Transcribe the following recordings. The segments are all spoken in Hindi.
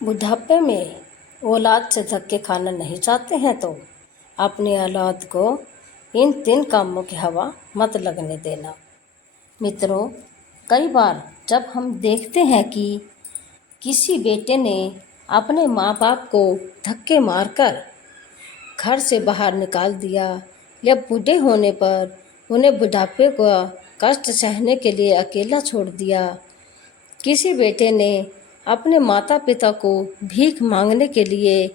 बुढ़ापे में औलाद से धक्के खाना नहीं चाहते हैं तो अपनी औलाद को इन 3 कामों की हवा मत लगने देना। मित्रों, कई बार जब हम देखते हैं कि किसी बेटे ने अपने माँ बाप को धक्के मारकर घर से बाहर निकाल दिया या बूढ़े होने पर उन्हें बुढ़ापे का कष्ट सहने के लिए अकेला छोड़ दिया, किसी बेटे ने अपने माता पिता को भीख मांगने के लिए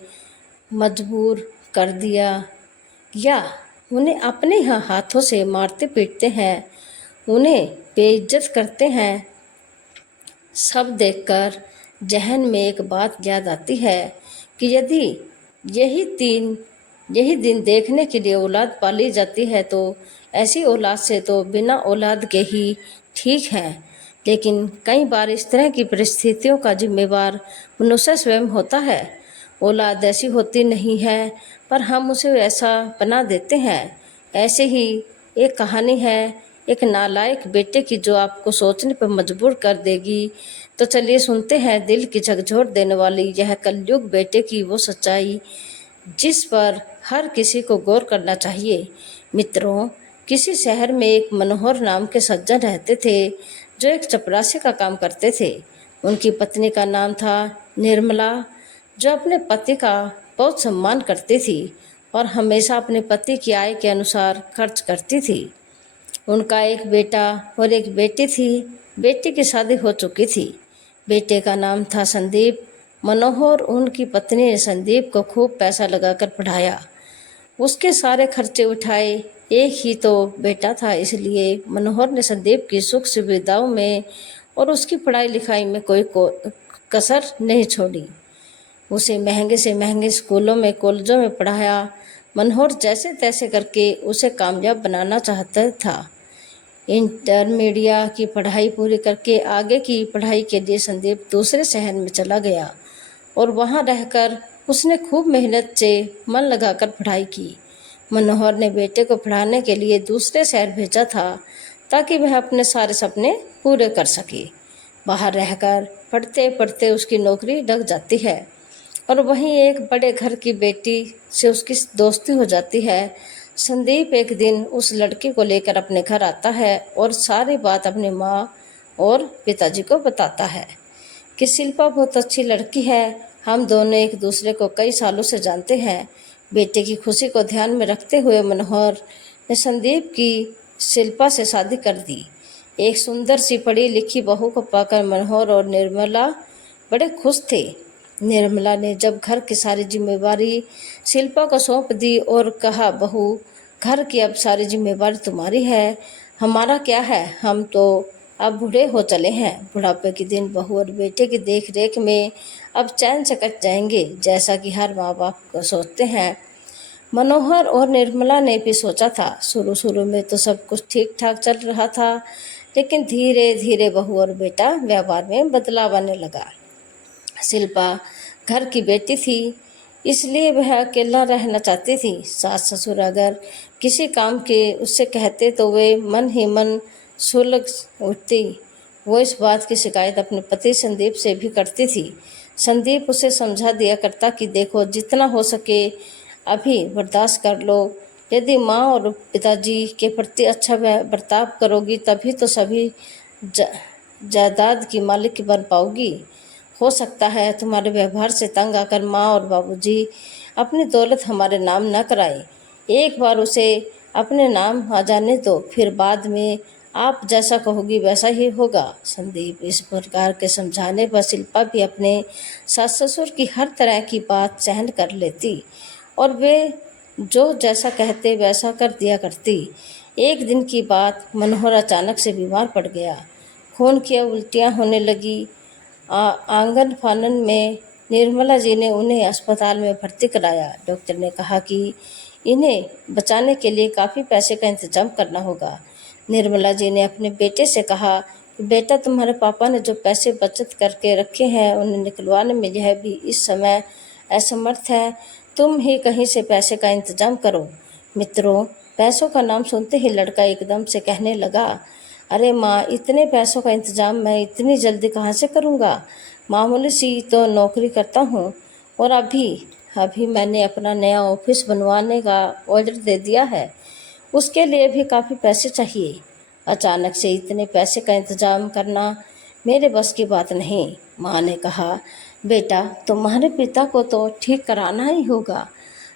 मजबूर कर दिया या उन्हें अपने हाथों से मारते पीटते हैं, उन्हें बेइज्जत करते हैं, सब देखकर जहन में एक बात याद आती है कि यदि यही दिन देखने के लिए औलाद पाली जाती है तो ऐसी औलाद से तो बिना औलाद के ही ठीक है। लेकिन कई बार इस तरह की परिस्थितियों का जिम्मेवार मनुष्य स्वयं होता है। औलाद ऐसी होती नहीं है पर हम उसे ऐसा बना देते हैं। ऐसे ही एक कहानी है एक नालायक बेटे की जो आपको सोचने पर मजबूर कर देगी। तो चलिए सुनते हैं दिल की झकझोर देने वाली यह कलयुग बेटे की वो सच्चाई जिस पर हर किसी को गौर करना चाहिए। मित्रों, किसी शहर में एक मनोहर नाम के सज्जन रहते थे जो एक चपरासी का काम करते थे। उनकी पत्नी का नाम था निर्मला, जो अपने पति का बहुत सम्मान करती थी और हमेशा अपने पति की आय के अनुसार खर्च करती थी। उनका एक बेटा और एक बेटी थी। बेटी की शादी हो चुकी थी। बेटे का नाम था संदीप। मनोहर उनकी पत्नी ने संदीप को खूब पैसा लगाकर पढ़ाया, उसके सारे खर्चे उठाए। एक ही तो बेटा था, इसलिए मनोहर ने संदीप की सुख सुविधाओं में और उसकी पढ़ाई लिखाई में कोई कसर नहीं छोड़ी। उसे महंगे से महंगे स्कूलों में कॉलेजों में पढ़ाया। मनोहर जैसे तैसे करके उसे कामयाब बनाना चाहता था। इंटरमीडिएट की पढ़ाई पूरी करके आगे की पढ़ाई के लिए संदीप दूसरे शहर में चला गया और वहां रहकर उसने खूब मेहनत से मन लगाकर पढ़ाई की। मनोहर ने बेटे को पढ़ाने के लिए दूसरे शहर भेजा था ताकि वह अपने सारे सपने पूरे कर सके। बाहर रहकर पढ़ते पढ़ते उसकी नौकरी लग जाती है और वहीं एक बड़े घर की बेटी से उसकी दोस्ती हो जाती है। संदीप एक दिन उस लड़की को लेकर अपने घर आता है और सारी बात अपनी माँ और पिताजी को बताता है कि शिल्पा बहुत अच्छी लड़की है, हम दोनों एक दूसरे को कई सालों से जानते हैं। बेटे की खुशी को ध्यान में रखते हुए मनोहर ने संदीप की शिल्पा से शादी कर दी। एक सुंदर सी पढ़ी लिखी बहू को पाकर मनोहर और निर्मला बड़े खुश थे। निर्मला ने जब घर की सारी जिम्मेवारी शिल्पा को सौंप दी और कहा, बहू, घर की अब सारी जिम्मेवारी तुम्हारी है, हमारा क्या है, हम तो अब बूढ़े हो चले हैं। बुढ़ापे के दिन बहू और बेटे की देख रेख में अब चैन से कट जाएंगे, जैसा कि हर माँ बाप को सोचते हैं। मनोहर और निर्मला ने भी सोचा था। शुरू में तो सब कुछ ठीक ठाक चल रहा था, लेकिन धीरे धीरे बहू और बेटा व्यवहार में बदलाव आने लगा। शिल्पा घर की बेटी थी, इसलिए वह अकेला रहना चाहती थी। सास ससुर अगर किसी काम के उससे कहते तो वे मन ही मन सुलग उठती। वो इस बात की शिकायत अपने पति संदीप से भी करती थी। संदीप उसे समझा दिया करता कि देखो, जितना हो सके अभी बर्दाश्त कर लो। यदि माँ और पिताजी के प्रति अच्छा बर्ताव करोगी तभी तो सभी जायदाद की मालिक बन पाओगी। हो सकता है तुम्हारे व्यवहार से तंग आकर माँ और बाबूजी अपनी दौलत हमारे नाम न कराए। एक बार उसे अपने नाम आ जाने दो, फिर बाद में आप जैसा कहोगी वैसा ही होगा। संदीप इस प्रकार के समझाने पर शिल्पा भी अपने सास ससुर की हर तरह की बात सहन कर लेती और वे जो जैसा कहते वैसा कर दिया करती। एक दिन की बात, मनोहर अचानक से बीमार पड़ गया। खून की उल्टियाँ होने लगी। आंगन फानन में निर्मला जी ने उन्हें अस्पताल में भर्ती कराया। डॉक्टर ने कहा कि इन्हें बचाने के लिए काफ़ी पैसे का इंतजाम करना होगा। निर्मला जी ने अपने बेटे से कहा, बेटा, तुम्हारे पापा ने जो पैसे बचत करके रखे हैं उन्हें निकलवाने में यह भी इस समय असमर्थ है, तुम ही कहीं से पैसे का इंतजाम करो। मित्रों, पैसों का नाम सुनते ही लड़का एकदम से कहने लगा, अरे माँ, इतने पैसों का इंतजाम मैं इतनी जल्दी कहाँ से करूँगा। मामूली सी तो नौकरी करता हूँ, और अभी अभी मैंने अपना नया ऑफिस बनवाने का ऑर्डर दे दिया है। उसके लिए भी काफ़ी पैसे चाहिए। अचानक से इतने पैसे का इंतजाम करना मेरे बस की बात नहीं। माँ ने कहा, बेटा तुम्हारे पिता को तो ठीक कराना ही होगा।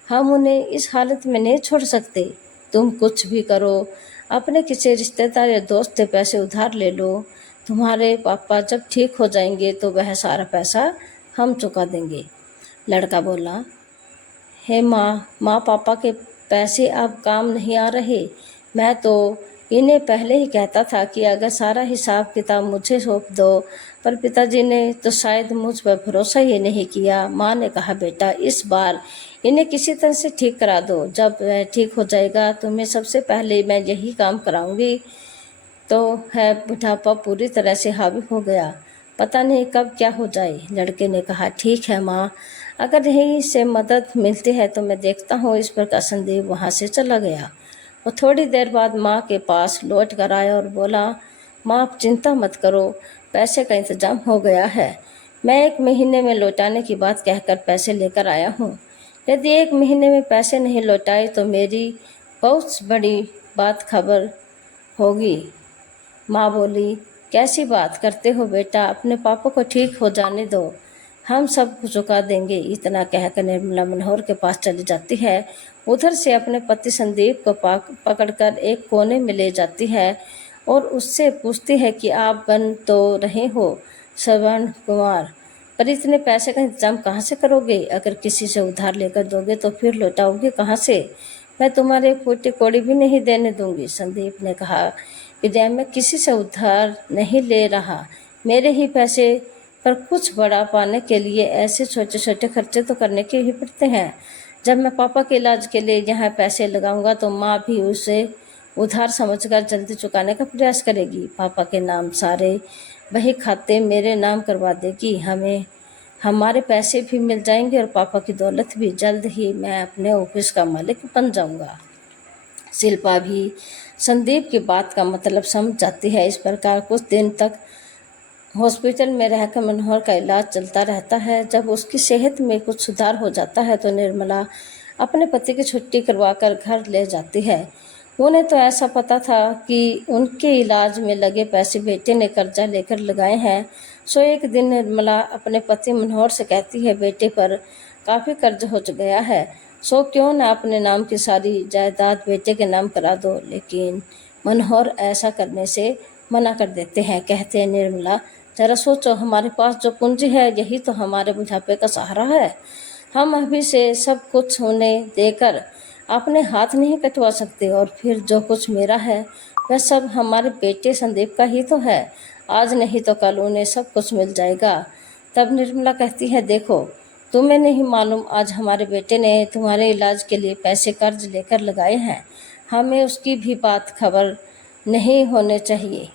हम उन्हें इस हालत में नहीं छोड़ सकते। तुम कुछ भी करो, अपने किसी रिश्तेदार या दोस्त से पैसे उधार ले लो। तुम्हारे पापा जब ठीक हो जाएंगे तो वह सारा पैसा हम चुका देंगे। लड़का बोला, हे माँ, माँ पापा के पैसे अब काम नहीं आ रहे। मैं तो इन्हें पहले ही कहता था कि अगर सारा हिसाब किताब मुझे सौंप दो, पर पिताजी ने तो शायद मुझ पर भरोसा ही नहीं किया। माँ ने कहा, बेटा इस बार इन्हें किसी तरह से ठीक करा दो। जब वह ठीक हो जाएगा तुम्हें सबसे पहले मैं यही काम कराऊंगी। तो है बुढ़ापा पूरी तरह से हावी हो गया, पता नहीं कब क्या हो जाए। लड़के ने कहा, ठीक है माँ, अगर यहीं से मदद मिलती है तो मैं देखता हूँ। इस प्रकार संदीप वहाँ से चला गया। और थोड़ी देर बाद माँ के पास लौट कर आया और बोला, माँ आप चिंता मत करो, पैसे का इंतजाम हो गया है। मैं 1 महीने में लौटाने की बात कहकर पैसे लेकर आया हूँ। यदि 1 महीने में पैसे नहीं लौटाए तो मेरी बहुत बड़ी बात खबर होगी। माँ बोली, कैसी बात करते हो बेटा, अपने पापा को ठीक हो जाने दो, हम सब चुका देंगे। इतना कहकर निर्मला मनोहर के पास चली जाती है। उधर से अपने पति संदीप को पकड़कर एक कोने में ले जाती है और उससे पूछती है कि आप बन तो रहे हो श्रवण कुमार, पर इतने पैसे का इंतजाम कहाँ से करोगे? अगर किसी से उधार लेकर दोगे तो फिर लौटाओगे कहाँ से? मैं तुम्हारे फूटी कौड़ी भी नहीं देने दूंगी। संदीप ने कहा, विजय मैं किसी से उधार नहीं ले रहा, मेरे ही पैसे पर कुछ बड़ा पाने के लिए ऐसे छोटे छोटे खर्चे तो करने के ही पड़ते हैं। जब मैं पापा के इलाज के लिए यहाँ पैसे लगाऊंगा तो माँ भी उसे उधार समझकर जल्दी चुकाने का प्रयास करेगी। पापा के नाम सारे वही खाते मेरे नाम करवा देगी। हमें हमारे पैसे भी मिल जाएंगे और पापा की दौलत भी। जल्द ही मैं अपने ऑफिस का मालिक बन जाऊंगा। शिल्पा भी संदीप की बात का मतलब समझ जाती है। इस प्रकार कुछ दिन तक हॉस्पिटल में रहकर मनोहर का इलाज चलता रहता है। जब उसकी सेहत में कुछ सुधार हो जाता है तो निर्मला अपने पति की छुट्टी करवाकर घर ले जाती है। उन्हें तो ऐसा पता था कि उनके इलाज में लगे पैसे बेटे ने कर्जा लेकर लगाए हैं। सो एक दिन निर्मला अपने पति मनोहर से कहती है, बेटे पर काफ़ी कर्ज हो गया है, सो क्यों न अपने नाम की सारी जायदाद बेटे के नाम करा दो। लेकिन मनोहर ऐसा करने से मना कर देते हैं। कहते हैं, निर्मला जरा सोचो, हमारे पास जो पूंजी है यही तो हमारे बुढ़ापे का सहारा है। हम अभी से सब कुछ उन्हें देकर अपने हाथ नहीं कटवा सकते, और फिर जो कुछ मेरा है वह सब हमारे बेटे संदीप का ही तो है। आज नहीं तो कल उन्हें सब कुछ मिल जाएगा। तब निर्मला कहती है, देखो तुम्हें नहीं मालूम, आज हमारे बेटे ने तुम्हारे इलाज के लिए पैसे कर्ज लेकर लगाए हैं। हमें उसकी भी बात खबर नहीं होने चाहिए।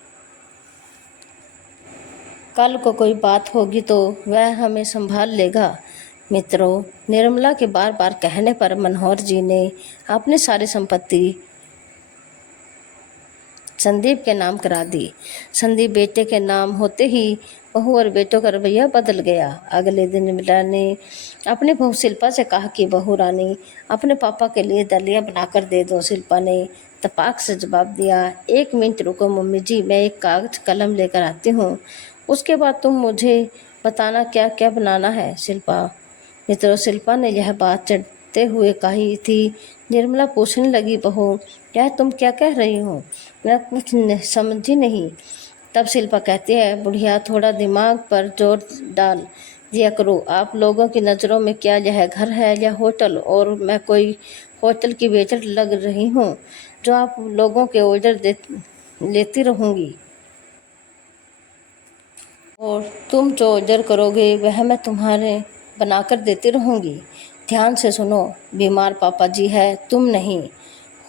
कल को कोई बात होगी तो वह हमें संभाल लेगा। मित्रों, निर्मला के बार बार कहने पर मनोहर जी ने अपनी सारी संपत्ति संदीप के नाम करा दी। संदीप बेटे के नाम होते ही बहू और बेटों का रवैया बदल गया। अगले दिन निर्मला ने अपनी बहू शिल्पा से कहा कि बहू रानी, अपने पापा के लिए दलिया बनाकर दे दो। शिल्पा ने तपाक से जवाब दिया, 1 मिनट रुको मम्मी जी, मैं एक कागज कलम लेकर आती हूँ, उसके बाद तुम मुझे बताना क्या क्या बनाना है। मित्रों, शिल्पा ने यह बात चढ़ते हुए कही थी। निर्मला पूछने लगी, बहू यह तुम क्या कह रही हो? मैं कुछ समझी नहीं। तब शिल्पा कहती है, बुढ़िया थोड़ा दिमाग पर जोर डाल दिया करो। आप लोगों की नज़रों में क्या यह घर है या होटल? और मैं कोई होटल की वेटर लग रही हूँ जो आप लोगों के ऑर्डर लेती रहूँगी? और तुम जो ऑर्डर करोगे वह मैं तुम्हारे बनाकर देती रहूँगी। ध्यान से सुनो, बीमार पापा जी है, तुम नहीं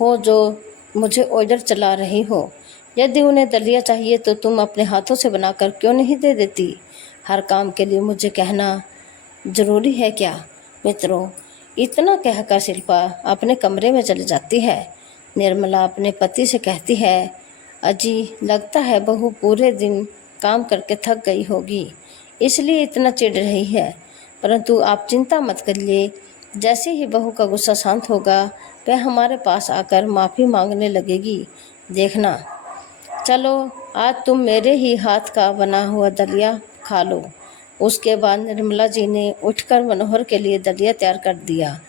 हो जो मुझे ऑर्डर चला रही हो। यदि उन्हें दलिया चाहिए तो तुम अपने हाथों से बनाकर क्यों नहीं दे देती? हर काम के लिए मुझे कहना ज़रूरी है क्या? मित्रों, इतना कहकर शिल्पा अपने कमरे में चली जाती है। निर्मला अपने पति से कहती है, अजी लगता है बहू पूरे दिन काम करके थक गई होगी, इसलिए इतना चिढ़ रही है। परंतु आप चिंता मत करिए, जैसे ही बहू का गुस्सा शांत होगा वह हमारे पास आकर माफ़ी मांगने लगेगी, देखना। चलो, आज तुम मेरे ही हाथ का बना हुआ दलिया खा लो। उसके बाद निर्मला जी ने उठकर मनोहर के लिए दलिया तैयार कर दिया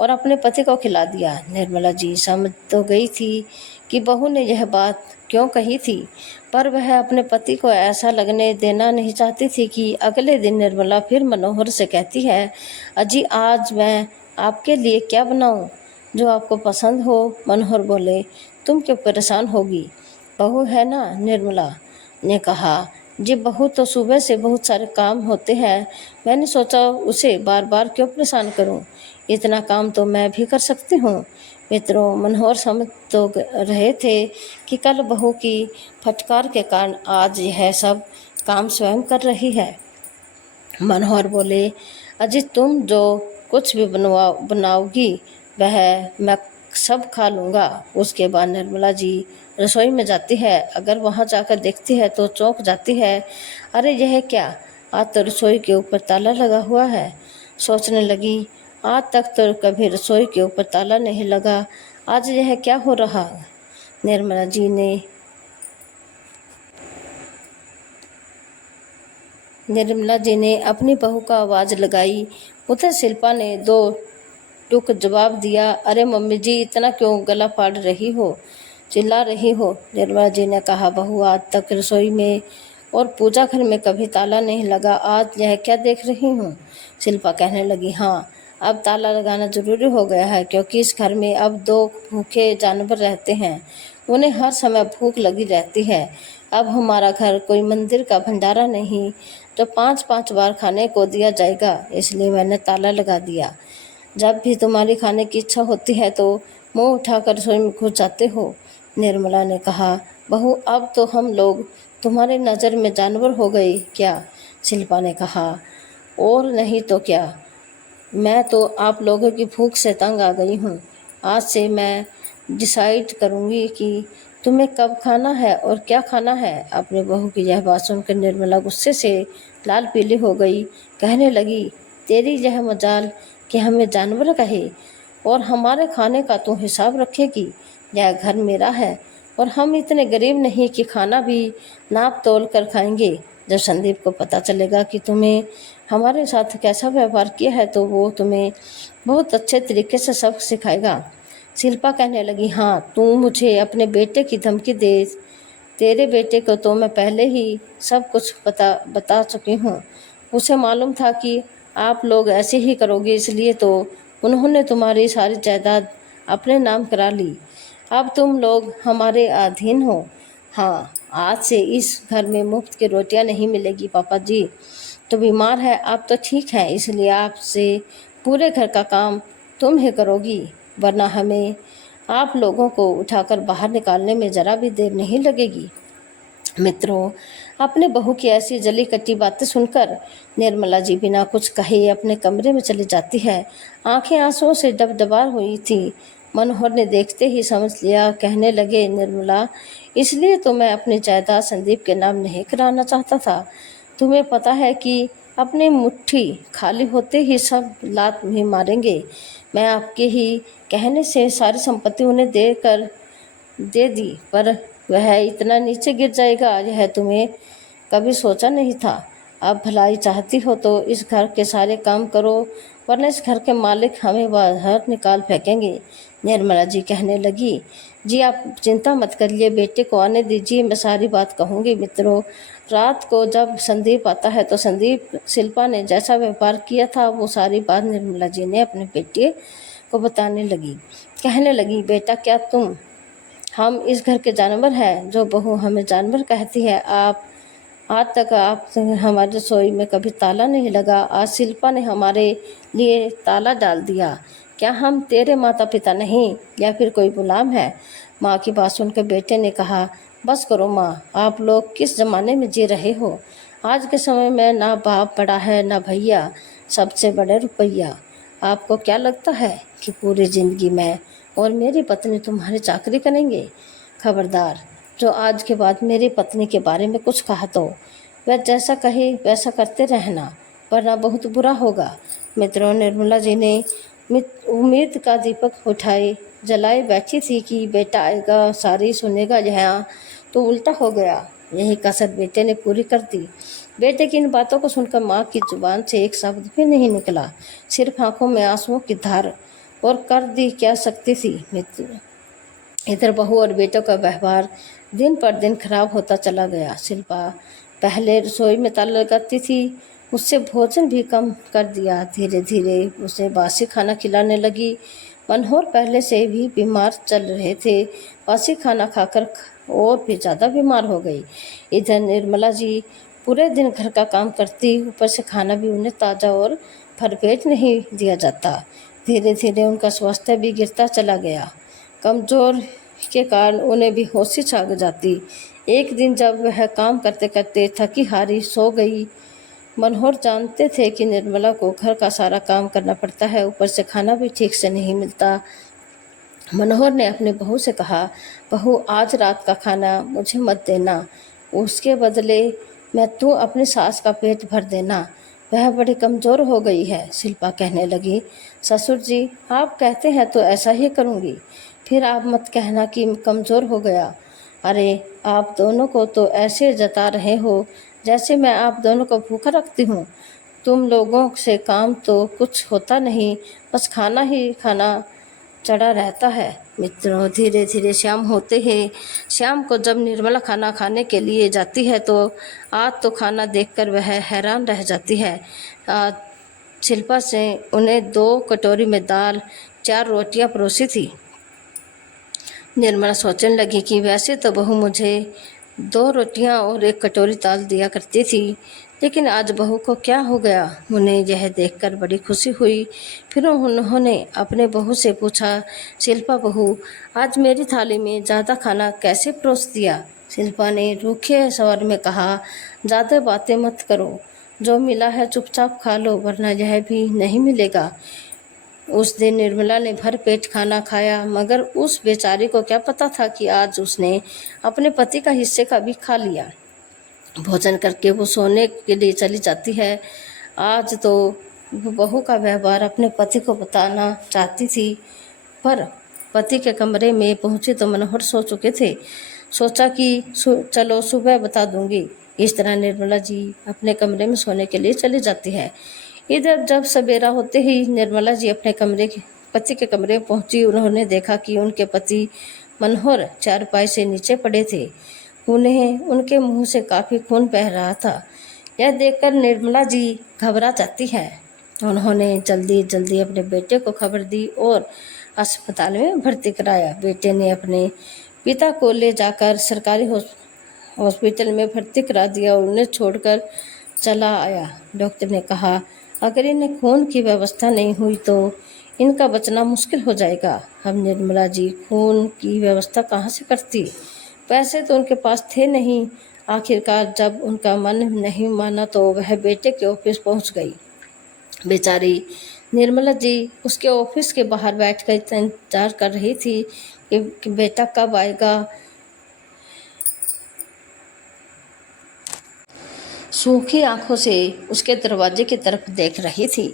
और अपने पति को खिला दिया। निर्मला जी समझ तो गई थी कि बहू ने यह बात क्यों कही थी, पर वह अपने पति को ऐसा लगने देना नहीं चाहती थी कि अगले दिन निर्मला फिर मनोहर से कहती है, अजी आज मैं आपके लिए क्या बनाऊं जो आपको पसंद हो। मनोहर बोले, तुम क्यों परेशान होगी, बहू है ना। निर्मला ने कहा, जी बहू तो सुबह से बहुत सारे काम होते हैं, मैंने सोचा उसे बार बार क्यों परेशान करूं, इतना काम तो मैं भी कर सकती हूं। मित्रों, मनोहर समझ तो रहे थे कि कल बहू की फटकार के कारण आज यह सब काम स्वयं कर रही है। मनोहर बोले, अजीत तुम जो कुछ भी बनाओगी वह मैं सब खा लूँगा। उसके बाद निर्मला जी रसोई में जाती है। अगर वहाँ जाकर देखती है तो चौंक जाती है, अरे यह क्या, आज तो रसोई के ऊपर ताला लगा हुआ है। सोचने लगी, आज तक तो कभी रसोई के ऊपर ताला नहीं लगा, आज यह क्या हो रहा। निर्मला जी ने अपनी बहू का आवाज़ लगाई। उधर शिल्पा ने दो टुक जवाब दिया, अरे मम्मी जी इतना क्यों गला फाड़ रही हो, चिल्ला रही हो। निर्मला जी ने कहा, बहू आज तक रसोई में और पूजा घर में कभी ताला नहीं लगा, आज यह क्या देख रही हूँ। शिल्पा कहने लगी, हाँ अब ताला लगाना जरूरी हो गया है, क्योंकि इस घर में अब दो भूखे जानवर रहते हैं, उन्हें हर समय भूख लगी रहती है। अब हमारा घर कोई मंदिर का भंडारा नहीं जो 5-5 बार खाने को दिया जाएगा, इसलिए मैंने ताला लगा दिया। जब भी तुम्हारी खाने की इच्छा होती है तो मुंह उठाकर रसोई में घुस जाते हो। निर्मला ने कहा, बहू अब तो हम लोग तुम्हारी नज़र में जानवर हो गए क्या। शिल्पा ने कहा, और नहीं तो क्या, मैं तो आप लोगों की भूख से तंग आ गई हूँ। आज से मैं डिसाइड करूँगी कि तुम्हें कब खाना है और क्या खाना है। अपनी बहू की यह बात सुनकर निर्मला गुस्से से लाल पीली हो गई। कहने लगी, तेरी यह मजाल कि हमें जानवर कहे और हमारे खाने का तू हिसाब रखेगी। यह घर मेरा है और हम इतने गरीब नहीं कि खाना भी नाप तोल कर खाएंगे। जब संदीप को पता चलेगा कि तुम्हें हमारे साथ कैसा व्यवहार किया है तो वो तुम्हें बहुत अच्छे तरीके से सबक सिखाएगा। शिल्पा कहने लगी, हाँ तू मुझे अपने बेटे की धमकी दे, तेरे बेटे को तो मैं पहले ही सब कुछ बता चुकी हूँ। उसे मालूम था कि आप लोग ऐसे ही करोगे, इसलिए तो उन्होंने तुम्हारी सारी जायदाद अपने नाम करा ली। अब तुम लोग हमारे अधीन हो। हाँ, आज से इस घर में मुफ्त की रोटियां नहीं मिलेगी। पापा जी तो बीमार है, आप तो ठीक हैं, इसलिए आपसे पूरे घर का काम तुम ही करोगी, वरना हमें आप लोगों को उठाकर बाहर निकालने में ज़रा भी देर नहीं लगेगी। मित्रों, अपने बहू की ऐसी जली कटी बातें सुनकर निर्मला जी बिना कुछ कहे अपने कमरे में चली जाती है। आंखें आंसुओं से डबडबा हुई थी। मनोहर ने देखते ही समझ लिया। कहने लगे, निर्मला इसलिए तो मैं अपनी जायदाद संदीप के नाम नहीं कराना चाहता था। तुम्हें पता है कि अपनी मुट्ठी खाली होते ही सब लात भी मारेंगे। मैं आपके ही कहने से सारी संपत्ति उन्हें दे दी, पर वह इतना नीचे गिर जाएगा यह तुम्हें कभी सोचा नहीं था। अब भलाई चाहती हो तो इस घर के सारे काम करो, वरना इस घर के मालिक हमें बाहर निकाल फेंकेंगे। निर्मला जी कहने लगी, जी आप चिंता मत करिए, बेटे को आने दीजिए, मैं सारी बात कहूँगी। मित्रों, रात को जब संदीप आता है तो संदीप शिल्पा ने जैसा व्यवहार किया था वो सारी बात निर्मला जी ने अपने बेटे को बताने लगी। कहने लगी, बेटा क्या हम इस घर के जानवर हैं, जो बहू हमें जानवर कहती है। आज तक आप हमारी रसोई में कभी ताला नहीं लगा, आज शिल्पा ने हमारे लिए ताला डाल दिया। क्या हम तेरे माता पिता नहीं या फिर कोई गुलाम है। माँ की बात सुनकर बेटे ने कहा, बस करो माँ, आप लोग किस ज़माने में जी रहे हो। आज के समय में ना बाप बड़ा है ना भैया, सबसे बड़े रुपया। आपको क्या लगता है कि पूरी ज़िंदगी मैं और मेरी पत्नी तुम्हारी चाकरी करेंगे। खबरदार, जो आज के बाद मेरी पत्नी के बारे में कुछ कहा तो वह जैसा कहे वैसा करते रहना, वरना बहुत बुरा होगा। मित्रों, निर्मला जी ने उम्मीद का दीपक उठाए जलाए बैठी थी कि बेटा आएगा, सारी सुनेगा यहाँ, तो उल्टा हो गया। यही कसर बेटे ने पूरी कर दी। बेटे की इन बातों को सुनकर माँ की जुबान से एक शब्द भी नहीं निकला, सिर्फ आंखों में आंसुओं की धार। और कर दी क्या सकती थी मित्र। इधर बहू और बेटों का व्यवहार दिन पर दिन खराब होता चला गया। शिल्पा पहले रसोई में ताला लगाती थी, उससे भोजन भी कम कर दिया। धीरे धीरे उसे बासी खाना खिलाने लगी। मनोहर पहले से भी बीमार चल रहे थे, बासी खाना खाकर और भी ज़्यादा बीमार हो गई। इधर निर्मला जी पूरे दिन घर का काम करती, ऊपर से खाना भी उन्हें ताज़ा और भरपेट नहीं दिया जाता। धीरे धीरे उनका स्वास्थ्य भी गिरता चला गया। कमज़ोर के कारण उन्हें भी होशी छा जाती। एक दिन जब वह काम करते करते थकी हारी सो गई। मनोहर जानते थे कि निर्मला को घर का सारा काम करना पड़ता है, ऊपर से खाना भी ठीक से नहीं मिलता। मनोहर ने अपनी बहू से कहा, बहू आज रात का खाना मुझे मत देना, उसके बदले मैं तू अपनी सास का पेट भर देना, वह बड़ी कमज़ोर हो गई है। शिल्पा कहने लगी, ससुर जी आप कहते हैं तो ऐसा ही करूँगी, फिर आप मत कहना कि कमज़ोर हो गया। अरे आप दोनों को तो ऐसे जता रहे हो जैसे मैं आप दोनों को भूखा रखती हूँ। तुम लोगों से काम तो कुछ होता नहीं, बस खाना ही खाना चढ़ा रहता है। मित्रों, धीरे धीरे शाम होते ही शाम को जब निर्मला खाना खाने के लिए जाती है तो आज तो खाना देखकर वह हैरान रह जाती है। शिल्पा से उन्हें 2 कटोरी में दाल 4 रोटियां परोसी थी। निर्मला सोचने लगी कि वैसे तो बहू मुझे 2 रोटियां और 1 कटोरी दाल दिया करती थी, लेकिन आज बहू को क्या हो गया। उन्हें यह देखकर बड़ी खुशी हुई। फिर उन्होंने अपने बहू से पूछा, शिल्पा बहू आज मेरी थाली में ज़्यादा खाना कैसे परोस दिया। शिल्पा ने रूखे स्वर में कहा, ज़्यादा बातें मत करो, जो मिला है चुपचाप खा लो, वरना यह भी नहीं मिलेगा। उस दिन निर्मला ने भर पेट खाना खाया, मगर उस बेचारी को क्या पता था कि आज उसने अपने पति का हिस्से का भी खा लिया। भोजन करके वो सोने के लिए चली जाती है। आज तो वो बहू का व्यवहार अपने पति को बताना चाहती थी, पर पति के कमरे में पहुंचे तो मनोहर सो चुके थे। सोचा कि चलो सुबह बता दूंगी। इस तरह निर्मला जी अपने कमरे में सोने के लिए चली जाती है। इधर जब सवेरा होते ही निर्मला जी अपने पति के कमरे में पहुंची। उन्होंने देखा कि उनके पति मनोहर चारपाई से नीचे पड़े थे। उन्हें उनके मुंह से काफ़ी खून बह रहा था। यह देखकर निर्मला जी घबरा जाती है। उन्होंने जल्दी जल्दी अपने बेटे को खबर दी और अस्पताल में भर्ती कराया। बेटे ने अपने पिता को ले जाकर सरकारी हॉस्पिटल में भर्ती करा दिया और उन्हें छोड़कर चला आया। डॉक्टर ने कहा, अगर इन्हें खून की व्यवस्था नहीं हुई तो इनका बचना मुश्किल हो जाएगा। अब निर्मला जी खून की व्यवस्था कहाँ से करती। पैसे तो उनके पास थे नहीं। आखिरकार जब उनका मन नहीं माना तो वह बेटे के ऑफिस पहुंच गई। बेचारी निर्मला जी उसके ऑफिस के बाहर बैठकर इंतजार कर रही थी कि बेटा कब आएगा। सूखी आंखों से उसके दरवाजे की तरफ देख रही थी।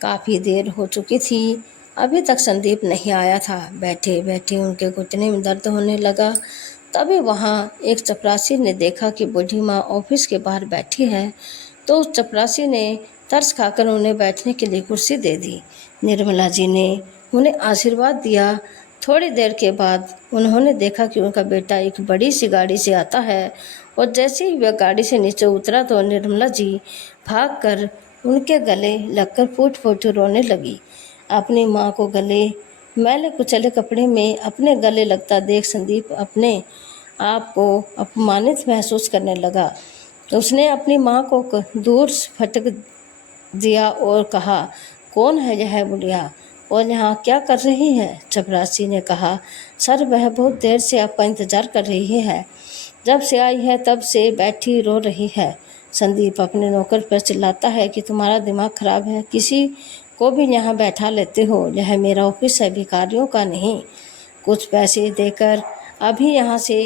काफ़ी देर हो चुकी थी, अभी तक संदीप नहीं आया था। बैठे बैठे उनके घुटने में दर्द होने लगा। तभी वहाँ एक चपरासी ने देखा कि बूढ़ी माँ ऑफिस के बाहर बैठी है, तो उस चपरासी ने तरस खाकर उन्हें बैठने के लिए कुर्सी दे दी। निर्मला जी ने उन्हें आशीर्वाद दिया। थोड़ी देर के बाद उन्होंने देखा कि उनका बेटा एक बड़ी सी गाड़ी से आता है, और जैसे ही वह गाड़ी से नीचे उतरा तो निर्मला जी भागकर उनके गले लगकर फूट फूट रोने लगी। अपनी माँ को गले मैले कुचले कपड़े में अपने गले लगता देख संदीप अपने आप को अपमानित महसूस करने लगा। उसने अपनी माँ को दूर फटक दिया और कहा, कौन है यह बुढ़िया और यहाँ क्या कर रही है। चपरासी ने कहा, सर वह बहुत देर से आपका इंतज़ार कर रही है, जब से आई है तब से बैठी रो रही है। संदीप अपने नौकर पर चिल्लाता है कि तुम्हारा दिमाग खराब है, किसी को भी यहाँ बैठा लेते हो, यह मेरा ऑफिस है, भिखारियों का नहीं। कुछ पैसे देकर अभी यहाँ से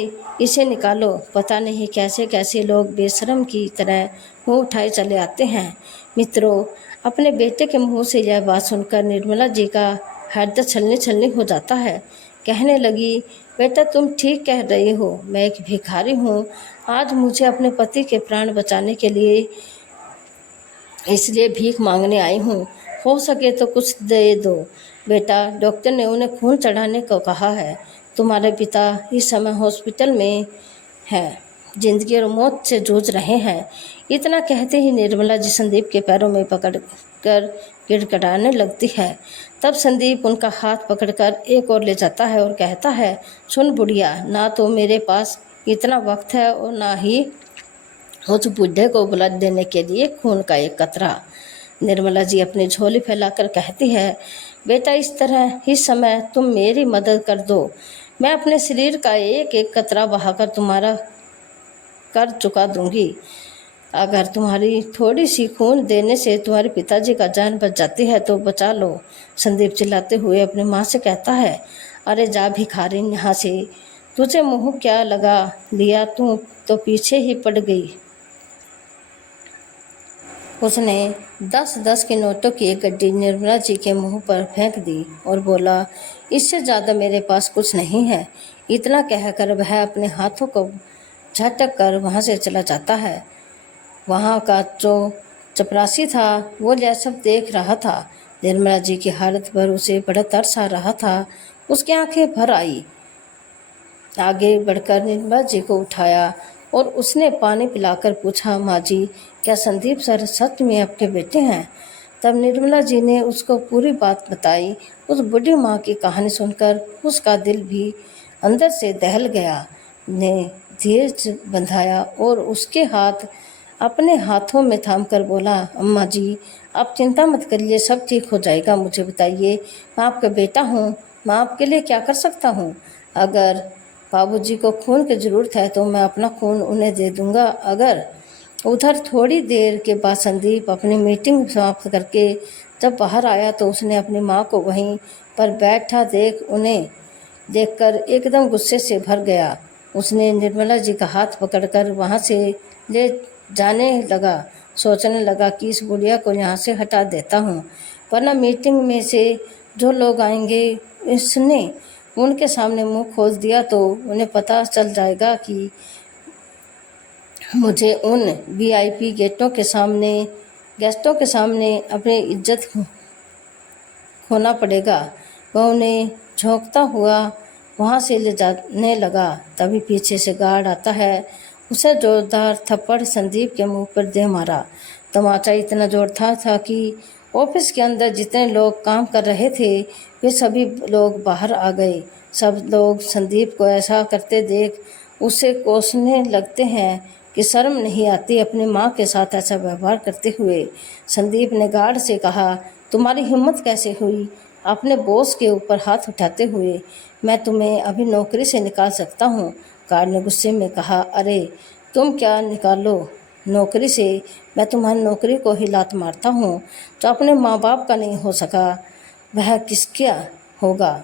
इसे निकालो। पता नहीं कैसे कैसे लोग बेशरम की तरह मुंह उठाए चले आते हैं। मित्रों, अपने बेटे के मुंह से यह बात सुनकर निर्मला जी का हृदय छलनी छलनी हो जाता है। कहने लगी, बेटा तुम ठीक कह रही हो, मैं एक भिखारी हूँ। आज मुझे अपने पति के प्राण बचाने के लिए इसलिए भीख मांगने आई हूँ। हो सके तो कुछ दे दो। बेटा, डॉक्टर ने उन्हें खून चढ़ाने को कहा है। तुम्हारे पिता इस समय हॉस्पिटल में हैं, जिंदगी और मौत से जूझ रहे हैं। इतना कहते ही निर्मला जी संदीप के पैरों में पकड़कर गिड़गिड़ाने लगती है। तब संदीप उनका हाथ पकड़कर एक और ले जाता है और कहता है, सुन बुढ़िया, ना तो मेरे पास इतना वक्त है और ना ही उस बूढ़े को ब्लड देने के लिए खून का एक कतरा। निर्मला जी अपनी झोली फैलाकर कहती है, बेटा इस तरह इस समय तुम मेरी मदद कर दो। मैं अपने शरीर का एक एक कतरा बहाकर तुम्हारा कर चुका दूंगी। अगर तुम्हारी थोड़ी सी खून देने से तुम्हारे पिताजी का जान बच जाती है तो बचा लो। संदीप चिल्लाते हुए अपनी माँ से कहता है, अरे जा भिखारी यहाँ से, तुझे मुँह क्या लगा लिया, तू तो पीछे ही पड़ गई। उसने 10-10 के नोटों की एक गड्डी निर्मला जी के मुंह पर फेंक दी और बोला, इससे ज़्यादा मेरे पास कुछ नहीं है। इतना कहकर वह अपने हाथों को झटक कर वहाँ से चला जाता है। वहाँ का जो चपरासी था वो यह सब देख रहा था। निर्मला जी की हालत पर उसे बड़ा तरस आ रहा था। उसकी आंखें भर आई। आगे बढ़कर निर्मला जी को उठाया और उसने पानी पिलाकर पूछा, माँ जी, क्या संदीप सर सच में आपके बेटे हैं? तब निर्मला जी ने उसको पूरी बात बताई। उस बूढ़ी माँ की कहानी सुनकर उसका दिल भी अंदर से दहल गया। ने धीरज बंधाया और उसके हाथ अपने हाथों में थामकर बोला, अम्मा जी, आप चिंता मत करिए, सब ठीक हो जाएगा। मुझे बताइए, मैं आपका बेटा हूँ, मैं आपके लिए क्या कर सकता हूँ? अगर बाबूजी को खून की ज़रूरत है तो मैं अपना खून उन्हें दे दूँगा। अगर उधर थोड़ी देर के बाद संदीप अपनी मीटिंग समाप्त करके जब बाहर आया तो उसने अपनी माँ को वहीं पर बैठा उन्हें देखकर एकदम गुस्से से भर गया। उसने निर्मला जी का हाथ पकड़कर वहाँ से ले जाने लगा। सोचने लगा कि इस बुढ़िया को यहाँ से हटा देता हूँ, वरना मीटिंग में से जो लोग आएंगे, इसने उनके सामने मुंह खोल दिया तो उन्हें पता चल जाएगा कि मुझे उन वीआईपी गेस्टों के सामने अपनी इज्जत खोना पड़ेगा। वह उन्हें झोंकता हुआ वहाँ से ले जाने लगा। तभी पीछे से गार्ड आता है। उसे जोरदार थप्पड़ संदीप के मुंह पर दे मारा। तमाचा इतना जोरदार था कि ऑफिस के अंदर जितने लोग काम कर रहे थे वे सभी लोग बाहर आ गए। सब लोग संदीप को ऐसा करते देख उसे कोसने लगते हैं कि शर्म नहीं आती अपनी माँ के साथ ऐसा व्यवहार करते हुए। संदीप ने गार्ड से कहा, तुम्हारी हिम्मत कैसे हुई अपने बॉस के ऊपर हाथ उठाते हुए? मैं तुम्हें अभी नौकरी से निकाल सकता हूँ। गार्ड ने गुस्से में कहा, अरे तुम क्या निकालो नौकरी से, मैं तुम्हारी नौकरी को ही लात मारता हूँ। जो अपने माँ बाप का नहीं हो सका वह किसका होगा?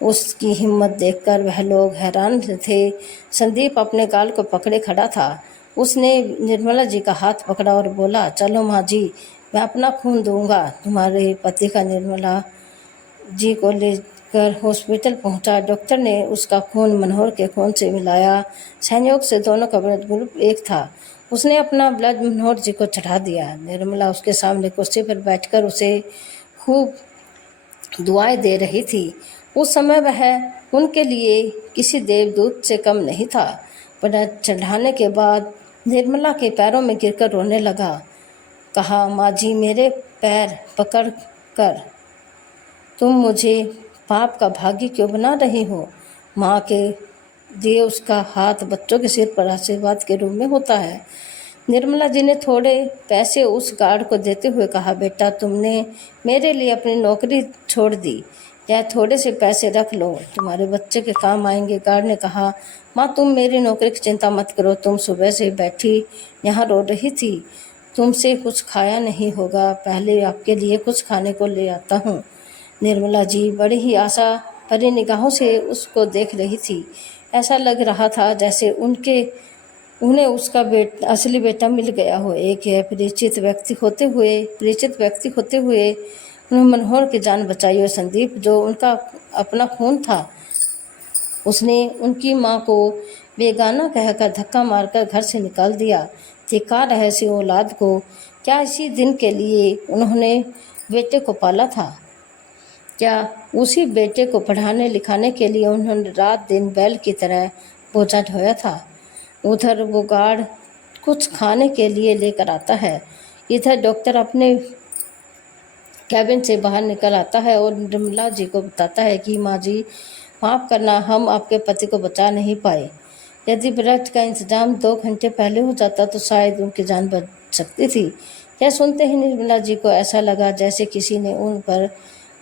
उसकी हिम्मत देखकर वह लोग हैरान थे। संदीप अपने गाल को पकड़े खड़ा था। उसने निर्मला जी का हाथ पकड़ा और बोला, चलो माँ जी, मैं अपना खून दूंगा। तुम्हारे पति का निर्मला जी को लेकर हॉस्पिटल पहुंचा। डॉक्टर ने उसका खून मनोहर के खून से मिलाया। संयोग से दोनों का ब्लड ग्रुप एक था। उसने अपना ब्लड मनोहर जी को चढ़ा दिया। निर्मला उसके सामने कुर्सी पर बैठकर उसे खूब दुआएं दे रही थी। उस समय वह उनके लिए किसी देवदूत से कम नहीं था। ब्लड चढ़ाने के बाद निर्मला के पैरों में गिरकर रोने लगा। कहा, माँ जी, मेरे पैर पकड़ कर तुम मुझे पाप का भागी क्यों बना रही हो? माँ के दिए उसका हाथ बच्चों के सिर पर आशीर्वाद के रूप में होता है। निर्मला जी ने थोड़े पैसे उस गार्ड को देते हुए कहा, बेटा, तुमने मेरे लिए अपनी नौकरी छोड़ दी, यह थोड़े से पैसे रख लो, तुम्हारे बच्चे के काम आएंगे। गार्ड ने कहा, माँ, तुम मेरी नौकरी की चिंता मत करो। तुम सुबह से बैठी यहाँ रो रही थी, तुमसे कुछ खाया नहीं होगा, पहले आपके लिए कुछ खाने को ले आता हूँ। निर्मला जी बड़ी ही आशा भरी निगाहों से उसको देख रही थी। ऐसा लग रहा था जैसे उन्हें उसका असली बेटा मिल गया हो। एक है परिचित व्यक्ति होते हुए उन्होंने मनोहर की जान बचाई, और संदीप जो उनका अपना खून था, उसने उनकी माँ को बेगाना कहकर धक्का मारकर घर से निकाल दिया। धिक्कार है ऐसी औलाद को। क्या इसी दिन के लिए उन्होंने बेटे को पाला था? क्या उसी बेटे को पढ़ाने लिखाने के लिए उन्होंने रात दिन बैल की तरह बोझा ढोया था? उधर वो गार्ड कुछ खाने के लिए लेकर आता है, इधर डॉक्टर अपने कैबिन से बाहर निकल आता है और निर्मला जी को बताता है कि माँ जी, माफ़ करना, हम आपके पति को बचा नहीं पाए। यदि ब्लड का इंतजाम 2 घंटे पहले हो जाता तो शायद उनकी जान बच सकती थी। यह सुनते ही निर्मला जी को ऐसा लगा जैसे किसी ने उन पर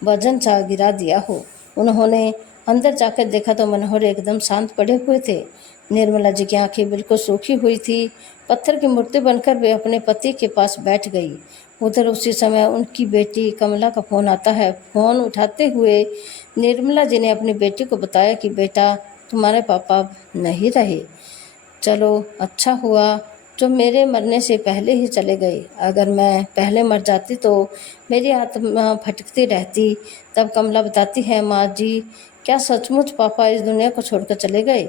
वजन सा गिरा दिया हो। उन्होंने अंदर जाकर देखा तो मनोहर एकदम शांत पड़े हुए थे। निर्मला जी की आंखें बिल्कुल सूखी हुई थी। पत्थर की मूर्ति बनकर वे अपने पति के पास बैठ गई। उधर उसी समय उनकी बेटी कमला का फ़ोन आता है। फ़ोन उठाते हुए निर्मला जी ने अपनी बेटी को बताया कि बेटा, तुम्हारे पापा नहीं रहे। चलो अच्छा हुआ जो मेरे मरने से पहले ही चले गए। अगर मैं पहले मर जाती तो मेरी आत्मा भटकती रहती। तब कमला बताती है, माँ जी, क्या सचमुच पापा इस दुनिया को छोड़कर चले गए?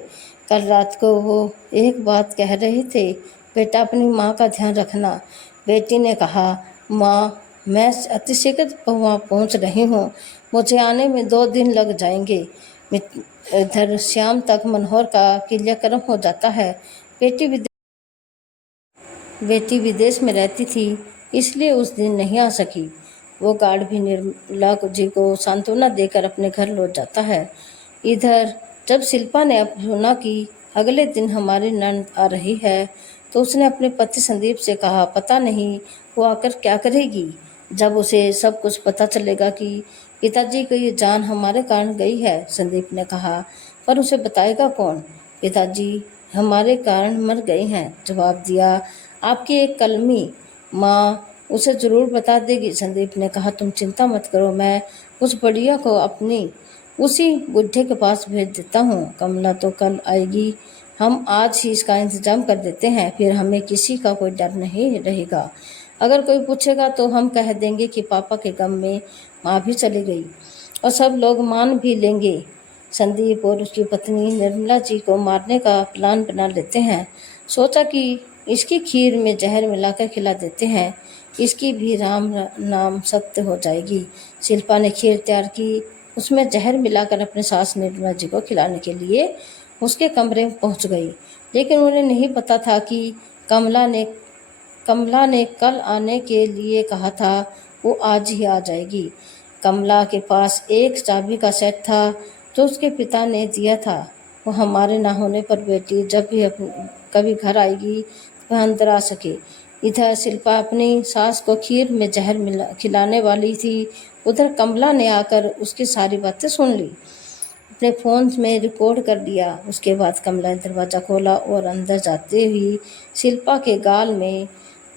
कल रात को वो एक बात कह रहे थे, बेटा अपनी माँ का ध्यान रखना। बेटी ने कहा, माँ, मैं अतिशीघ्र वहाँ पहुँच रही हूँ, मुझे आने में 2 दिन लग जाएंगे। इधर शाम तक मनोहर का क्रियाक्रम हो जाता है। बेटी विदेश में रहती थी, इसलिए उस दिन नहीं आ सकी। वो गार्ड भी निर्मला जी को सांत्वना देकर अपने घर लौट जाता है। इधर जब शिल्पा ने अब सुना कि अगले दिन हमारी नंद आ रही है तो उसने अपने पति संदीप से कहा, पता नहीं वो आकर क्या करेगी। जब उसे सब कुछ पता चलेगा कि पिताजी की ये जान हमारे कारण गई है, संदीप ने कहा, पर उसे बताएगा कौन? पिताजी हमारे कारण मर गए हैं, जवाब दिया आपकी एक कलमी माँ, उसे ज़रूर बता देगी। संदीप ने कहा, तुम चिंता मत करो, मैं उस बढ़िया को अपनी उसी बुढ़े के पास भेज देता हूँ। कमला तो कल आएगी, हम आज ही इसका इंतजाम कर देते हैं, फिर हमें किसी का कोई डर नहीं रहेगा। अगर कोई पूछेगा तो हम कह देंगे कि पापा के गम में माँ भी चली गई, और सब लोग मान भी लेंगे। संदीप और उसकी पत्नी निर्मला जी को मारने का प्लान बना लेते हैं। सोचा कि इसकी खीर में जहर मिलाकर खिला देते हैं, इसकी भी राम नाम सत्य हो जाएगी। शिल्पा ने खीर तैयार की, उसमें जहर मिलाकर अपने सास निर्मला जी को खिलाने के लिए उसके कमरे में पहुंच गई, लेकिन उन्हें नहीं पता था कि कमला ने कल आने के लिए कहा था, वो आज ही आ जाएगी। कमला के पास एक चाबी का सेट था जो उसके पिता ने दिया था। वो हमारे ना होने पर बेटी जब भी कभी घर आएगी वह अंदर आ सके। इधर शिल्पा अपनी सास को खीर में जहर खिलाने वाली थी, उधर कमला ने आकर उसकी सारी बातें सुन ली, अपने फ़ोन में रिकॉर्ड कर लिया। उसके बाद कमला ने दरवाज़ा खोला और अंदर जाते ही शिल्पा के गाल में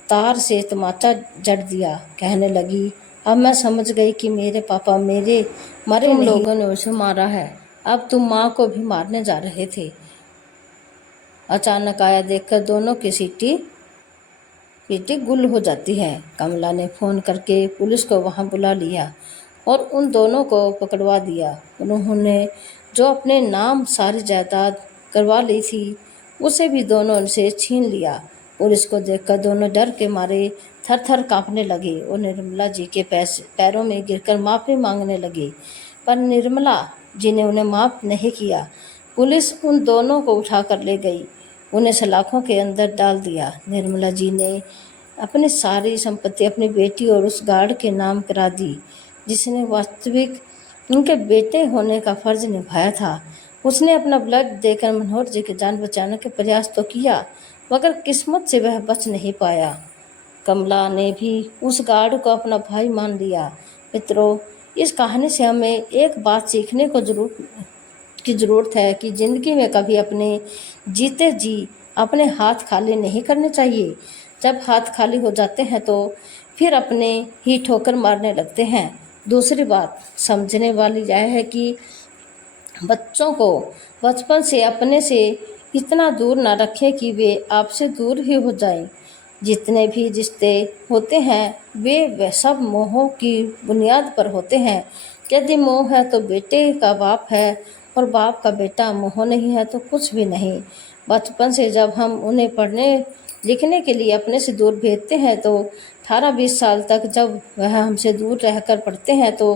तार से तमाचा जड़ दिया। कहने लगी, अब मैं समझ गई कि मेरे पापा मेरे मरे तुम लोगों ने उसे मारा है, अब तुम माँ को भी मारने जा रहे थे। अचानक आया देखकर दोनों की पीटी गुल हो जाती है। कमला ने फ़ोन करके पुलिस को वहाँ बुला लिया और उन दोनों को पकड़वा दिया। उन्होंने जो अपने नाम सारी जायदाद करवा ली थी उसे भी दोनों से छीन लिया। पुलिस को देखकर दोनों डर के मारे थर थर काँपने लगे और निर्मला जी के पैरों में गिरकर माफ़ी मांगने लगे, पर निर्मला जी ने उन्हें माफ़ नहीं किया। पुलिस उन दोनों को उठाकर ले गई, उन्हें सलाखों के अंदर डाल दिया। निर्मला जी ने अपनी सारी संपत्ति अपनी बेटी और उस गार्ड के नाम करा दी जिसने वास्तविक उनके बेटे होने का फर्ज निभाया था। उसने अपना ब्लड देकर मनोहर जी की जान बचाने का प्रयास तो किया, मगर किस्मत से वह बच नहीं पाया। कमला ने भी उस गार्ड को अपना भाई मान लिया। मित्रों, इस कहानी से हमें एक बात सीखने को ज़रूरत है कि ज़िंदगी में कभी अपने जीते जी अपने हाथ खाली नहीं करने चाहिए। जब हाथ खाली हो जाते हैं तो फिर अपने ही ठोकर मारने लगते हैं। दूसरी बात समझने वाली यह है कि बच्चों को बचपन से अपने से इतना दूर ना रखें कि वे आपसे दूर ही हो जाएं। जितने भी रिश्ते होते हैं वे सब मोहों की बुनियाद पर होते हैं। यदि मोह है तो बेटे का बाप है और बाप का बेटा, मोह नहीं है तो कुछ भी नहीं। बचपन से जब हम उन्हें पढ़ने लिखने के लिए अपने से दूर भेजते हैं तो 18-20 साल तक जब वह हमसे दूर रहकर पढ़ते हैं तो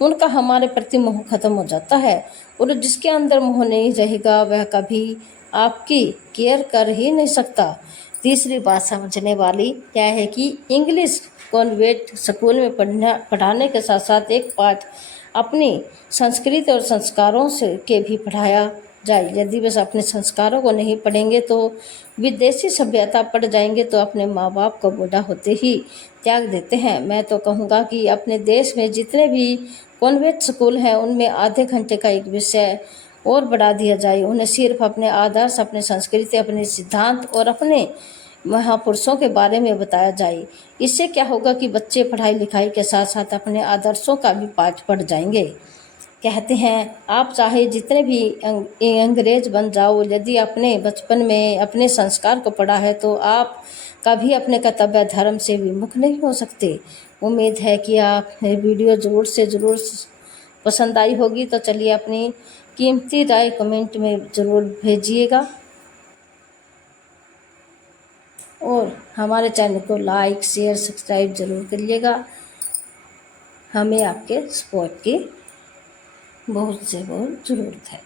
उनका हमारे प्रति मोह खत्म हो जाता है। और जिसके अंदर मोह नहीं रहेगा वह कभी आपकी केयर कर ही नहीं सकता। तीसरी बात समझने वाली क्या है कि इंग्लिश कॉन्वेंट स्कूल में पढ़ाने के साथ साथ एक पाठ अपनी संस्कृति और संस्कारों से के भी पढ़ाया जाए। यदि बस अपने संस्कारों को नहीं पढ़ेंगे तो विदेशी सभ्यता पढ़ जाएंगे तो अपने माँ बाप को बूढ़ा होते ही त्याग देते हैं। मैं तो कहूँगा कि अपने देश में जितने भी कॉन्वेंट स्कूल हैं उनमें आधे घंटे का एक विषय और बढ़ा दिया जाए। उन्हें सिर्फ अपने आदर्श, अपने संस्कृति, अपने सिद्धांत और अपने महापुरुषों के बारे में बताया जाए। इससे क्या होगा कि बच्चे पढ़ाई लिखाई के साथ साथ अपने आदर्शों का भी पाठ पढ़ जाएंगे। कहते हैं आप चाहे जितने भी अंग्रेज बन जाओ, यदि अपने बचपन में अपने संस्कार को पढ़ा है तो आप कभी अपने कर्तव्य धर्म से विमुख नहीं हो सकते। उम्मीद है कि आप मेरी वीडियो ज़रूर से ज़रूर पसंद आई होगी। तो चलिए अपनी कीमती राय कमेंट में ज़रूर भेजिएगा और हमारे चैनल को लाइक, शेयर, सब्सक्राइब ज़रूर करिएगा। हमें आपके सपोर्ट की बहुत से बहुत ज़रूरत है।